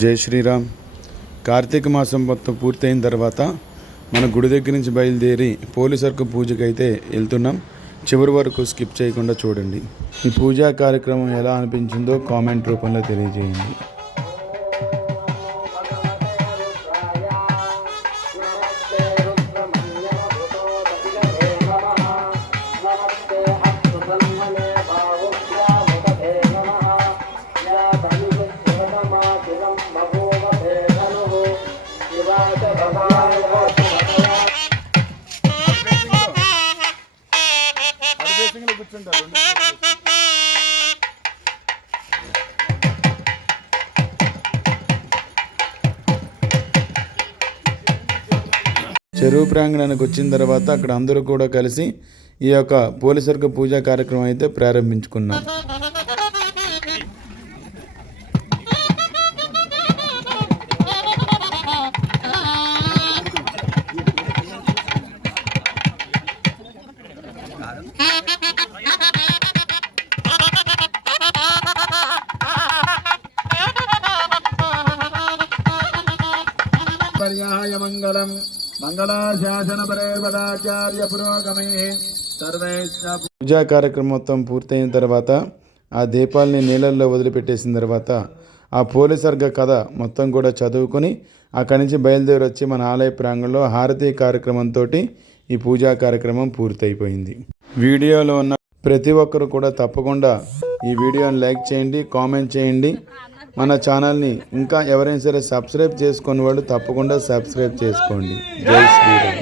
జై శ్రీరామ్. కార్తీక మాసం మొత్తం పూర్తయిన తర్వాత మన గుడి దగ్గర నుంచి బయలుదేరి పోలీసర్కు పూజకి అయితే వెళ్తున్నాం. చివరి వరకు స్కిప్ చేయకుండా చూడండి. ఈ పూజా కార్యక్రమం ఎలా అనిపించిందో కామెంట్ రూపంలో తెలియజేయండి. చెరువు ప్రాంగణానికి వచ్చిన తర్వాత అక్కడ అందరూ కూడా కలిసి ఈ యొక్క పోలీసర్గ పూజా కార్యక్రమం అయితే ప్రారంభించుకున్నాం. మంగళం మంగళాశాసన పరేపదాచార్య పురోగమే పూజా కార్యక్రమం మొత్తం పూర్తయిన తర్వాత ఆ దీపాలని నీళ్ళల్లో వదిలిపెట్టేసిన తర్వాత ఆ పోలీసర్గ కథ మొత్తం కూడా చదువుకొని అక్కడి నుంచి బయలుదేరి వచ్చి మన ఆలయ ప్రాంగణంలో హారతి కార్యక్రమంతో ఈ పూజా కార్యక్రమం పూర్తయిపోయింది. వీడియోలో ఉన్న ప్రతి ఒక్కరు కూడా తప్పకుండా ఈ వీడియోని లైక్ చేయండి, కామెంట్ చేయండి. మన ఛానల్ని ఇంకా ఎవరైనా సరే సబ్స్క్రైబ్ చేసుకునే వాళ్ళు తప్పకుండా సబ్స్క్రైబ్ చేసుకోండి. జై శ్రీరామ్.